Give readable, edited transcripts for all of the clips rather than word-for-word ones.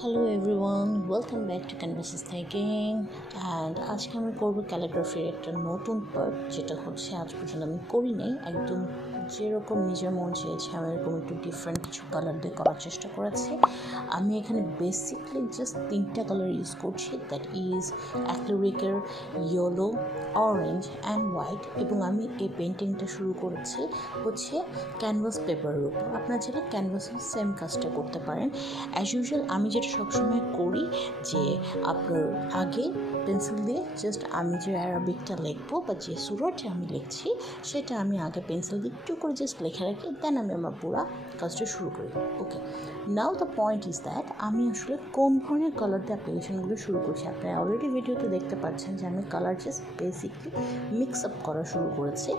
Hello everyone, welcome back to Canvasista again. And আজকে আমি করব ক্যালিগ্রাফির একটা নতুন পার্ট, যেটা হচ্ছে আজ পর্যন্ত আমি করি নাই। একদম যেরকম নিজের মন চেয়েছে আমি এরকম একটু ডিফারেন্ট কিছু কালার দিয়ে করার চেষ্টা করেছি। আমি এখানে বেসিকলি জাস্ট 3টা কালার ইউজ করছি, দ্যাট ইজ অ্যাক্রিলিকের ইয়েলো, অরেঞ্জ অ্যান্ড হোয়াইট। এবং আমি এই পেন্টিংটা শুরু করেছি হচ্ছে ক্যানভাস পেপারের উপর। আপনারা চাইলে ক্যানভাসের সেম কাজটা করতে পারেন। অ্যাজ ইউজুয়াল আমি যেটা সবসময় করি যে আপনার আগে পেন্সিল দিয়ে জাস্ট আমি যে অ্যারাবিকটা লিখবো বা যে সুরাটা আমি লিখছি সেটা আমি আগে পেন্সিল দিয়ে একটু করে জাস্ট লিখে রাখি, দেন আমি আমার পুরো কাজটা শুরু করি। ওকে, নাও দ্য পয়েন্ট ইজ দ্যাট আমি আসলে কোন ধরনের কালার দিয়ে অ্যাপ্লিকেশনগুলো শুরু করছি। আপনারা অলরেডি ভিডিওতে দেখতে পাচ্ছেন যে আমি colour just basically mix up করা শুরু করেছি।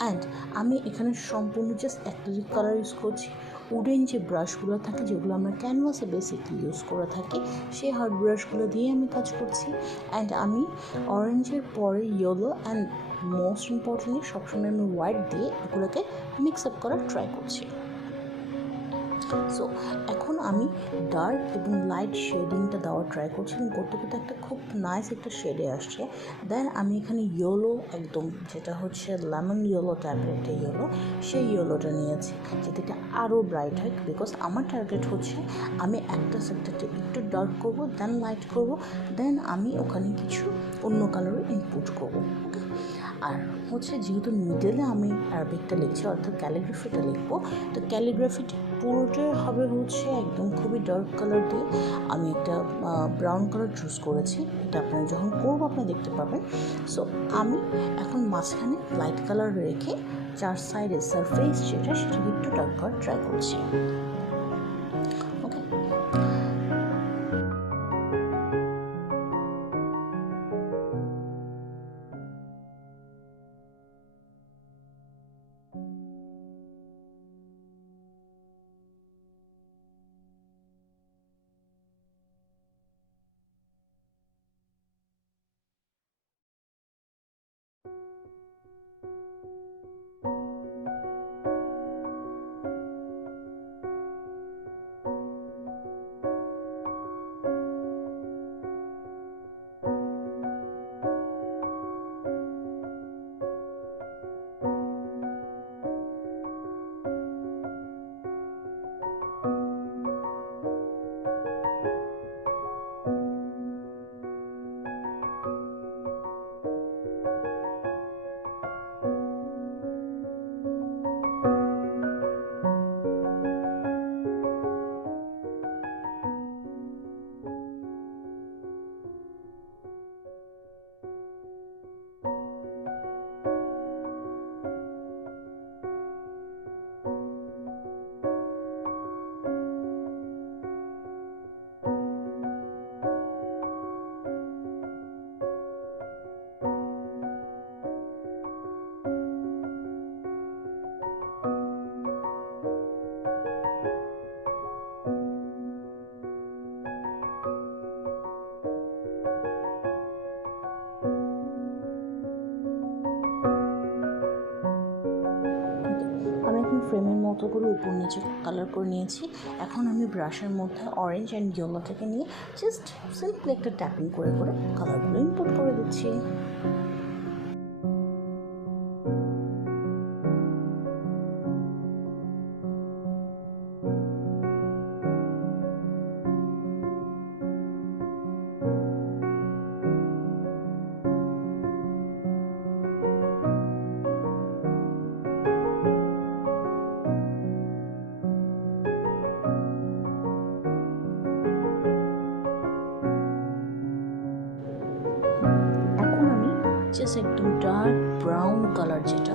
অ্যান্ড আমি এখানে সম্পূর্ণ জাস্ট অ্যাক্রিলিক কালার ইউজ করছি। উডেন যে ব্রাশগুলো থাকে, যেগুলো আমরা ক্যানভাসে বেসিকলি ইউজ করে থাকি, সেই হার্ড ব্রাশগুলো দিয়ে আমি কাজ করছি। অ্যান্ড আমি অরেঞ্জের পরে ইয়েলো অ্যান্ড মোস্ট ইম্পর্টেন্টলি সবসময় আমি হোয়াইট দিয়ে এগুলোকে মিক্স আপ করার ট্রাই করছি। সো এখন আমি ডার্ক এবং লাইট শেডিংটা দেওয়ার ট্রাই করছি এবং করতে করতে একটা খুব নাইস একটা শেডে আসছে। দেন আমি এখানে ইয়েলো, একদম যেটা হচ্ছে লেমন ইয়েলো টাইপের একটা ইয়েলো, সেই ইয়েলোটা নিয়েছি যাতে এটা আরও ব্রাইট হয়। বিকজ আমার টার্গেট হচ্ছে আমি একটা সেক্টরটা একটু ডার্ক করবো, দেন লাইট করবো, দেন আমি ওখানে কিছু অন্য কালারের ইনপুট করবো। আর হচ্ছে যেহেতু মিডলে আমি অ্যারাবিকটা লিখছি, অর্থাৎ ক্যালিগ্রাফিটা লিখবো, তো ক্যালিগ্রাফিটা পুরোটা হবে হচ্ছে একদম খুবই ডার্ক কালার দিয়ে। আমি একটা ব্রাউন কালার চুজ করেছি, এটা আপনারা যখন করবো আপনারা দেখতে পাবেন। সো আমি এখন মাঝখানে লাইট কালার রেখে চার সাইডে সারফেস সেটাকে একটু ডার্ক করার ট্রাই করছি। ফ্রেমের মতো করে উপর নিচে কালার করে নিয়েছি। এখন আমি ব্রাশের মধ্যে অরেঞ্জ অ্যান্ড ইয়েলোটাকে নিয়ে জাস্ট সিম্পলি একটা ট্যাপিং করে করে কালারগুলো ইনপুট করে দিচ্ছি। জাস্ট একদম ডার্ক ব্রাউন কালার, যেটা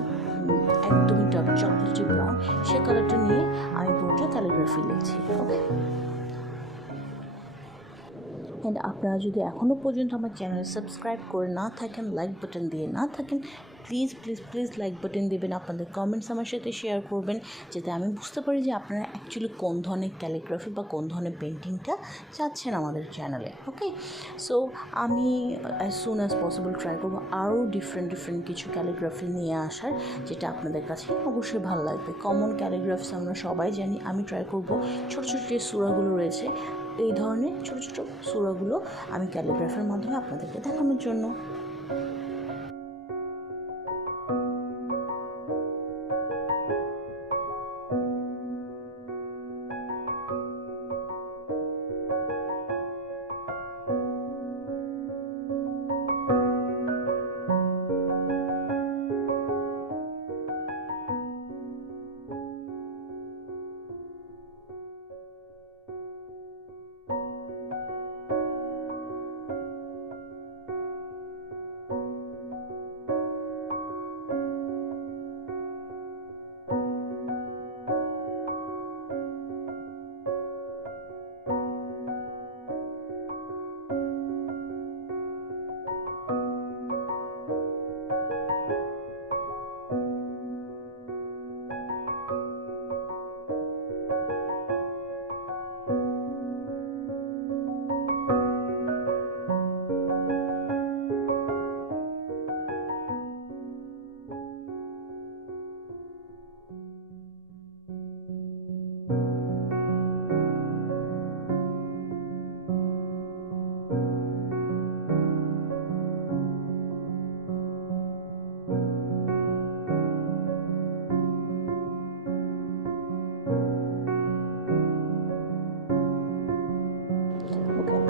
একদমই ডার্ক চকলেটি ব্রাউন, সে কালারটা নিয়ে আমি পুরোটা ক্যালিগ্রাফি লিখছি। ওকে, অ্যান্ড আপনারা যদি এখনও পর্যন্ত আমার চ্যানেল সাবস্ক্রাইব করে না থাকেন, লাইক বাটন দিয়ে না থাকেন, please please please like button দেবেন, আপনাদের কমেন্টস আমার সাথে শেয়ার করবেন, যাতে আমি বুঝতে পারি যে আপনারা অ্যাকচুয়ালি কোন ধরনের ক্যালিগ্রাফি বা কোন ধরনের পেন্টিংটা চাচ্ছেন আমাদের চ্যানেলে। ওকে, সো আমি as soon as possible try করবো আরও ডিফারেন্ট কিছু ক্যালিগ্রাফি নিয়ে আসার, যেটা আপনাদের কাছে অবশ্যই ভালো লাগবে। কমন ক্যালিগ্রাফিস আমরা সবাই জানি, আমি ট্রাই করবো ছোটো ছোটো যে সূরাগুলো রয়েছে এই ধরনের ছোটো ছোটো সূরাগুলো আমি ক্যালিগ্রাফির মাধ্যমে আপনাদেরকে দেখানোর জন্য।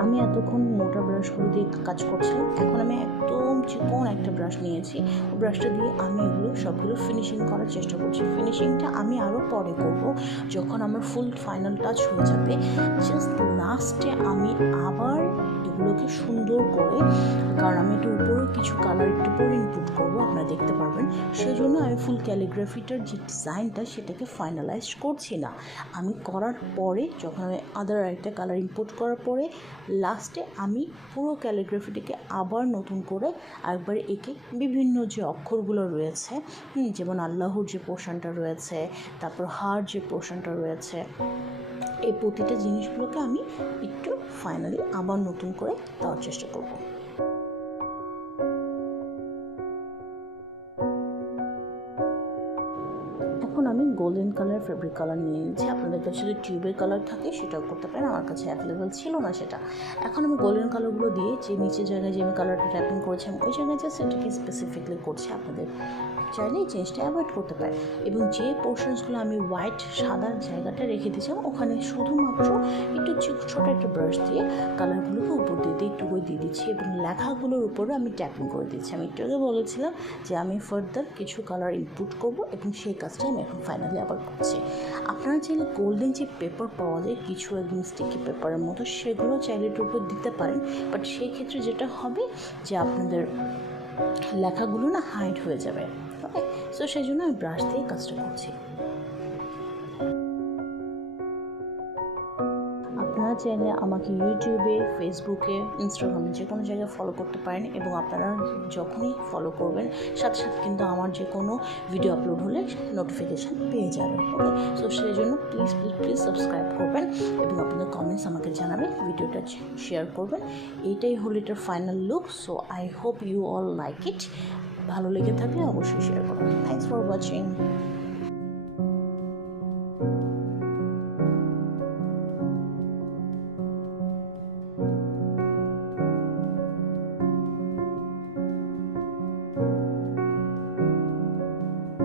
আমি এতক্ষণ মোটা ব্রাশগুলো দিয়ে কাজ করছিলাম, এখন আমি একদম চিকন একটা ব্রাশ নিয়েছি। ওই ব্রাশটা দিয়ে আমি এগুলো সবগুলো ফিনিশিং করার চেষ্টা করছি। ফিনিশিংটা আমি আরও পরে করব, যখন আমার ফুল ফাইনাল টাচ হয়ে যাবে। জাস্ট লাস্টে আমি আবার এগুলোকে সুন্দর করে, কারণ আমি একটু উপরেও কিছু কালার একটু পরে ইনপুট করবো, আপনারা দেখতে পারবেন। সেই জন্য আমি ফুল ক্যালিগ্রাফিটার যে ডিজাইনটা সেটাকে ফাইনালাইজ করছি না। আমি করার পরে, যখন আমি আরেকটা কালার ইনপুট করার পরে লাস্টে আমি পুরো ক্যালিগ্রাফিটাকে আবার নতুন করে একবার এঁকে বিভিন্ন যে অক্ষরগুলো রয়েছে, যেমন আল্লাহর যে পোর্শনটা রয়েছে, তারপর হার যে পোর্শনটা রয়েছে, এই প্রতিটা জিনিসগুলোকে আমি একটু ফাইনালি আবার নতুন করে দেওয়ার চেষ্টা করব। এখন আমি গোল্ডেন কালার ফেব্রিক কালার নিয়ে নিচ্ছি। আপনাদের কাছে যদি টিউবের কালার থাকে সেটাও করতে পারেন, আমার কাছে অ্যাভেলেবেল ছিল না সেটা। এখন আমি গোল্ডেন কালারগুলো দিয়ে যে নিচের জায়গায় যে আমি কালারটা ট্যাপিং করেছিলাম ওই জায়গায় জাস্ট এটাকে স্পেসিফিকলি করছি। আপনাদের চাইলে এই চেঞ্জটা অ্যাভয়েড করতে পারে। এবং যে পোর্শনসগুলো আমি হোয়াইট সাদার জায়গাটা রেখে দিয়েছিলাম ওখানে শুধুমাত্র একটু ছোটো একটা ব্রাশ দিয়ে কালারগুলোকে উপর দিয়ে একটু করে দিয়ে দিচ্ছি এবং লেখাগুলোর উপরে আমি ট্যাপিং করে দিচ্ছি। আমি একটু আগে বলেছিলাম যে আমি ফার্দার কিছু কালার ইনপুট করব এবং সেই কাজটা আমি এখন ফাইনালি আবার করছি। আপনারা চাইলে গোল্ডেন যে পেপার পাওয়া যায় কিছু একদম স্টিকি পেপারের মতো, সেগুলো চাইলে এটার উপর দিতে পারেন। বাট সেই ক্ষেত্রে যেটা হবে যে আপনাদের লেখাগুলো না হাইড হয়ে যাবে। ওকে, সো সেই জন্য আমি ব্রাশ দিয়ে কাজটা করছি। আপনারা চাইলে আমাকে ইউটিউবে, ফেসবুকে, ইনস্টাগ্রামে যে কোনো জায়গায় ফলো করতে পারেন এবং আপনারা যখনই ফলো করবেন সাথে সাথে কিন্তু আমার যে কোনো ভিডিও আপলোড হলে নোটিফিকেশান পেয়ে যাবেন। ওকে, সো সেই জন্য প্লিজ সাবস্ক্রাইব করবেন এবং আপনাদের কমেন্টস আমাকে জানাবেন, ভিডিওটা শেয়ার করবেন। এইটাই হলো এটার final look. So I hope you all like it. ভালো লেগে থাকলে অবশ্যই শেয়ার করবেন। Thanks for watching.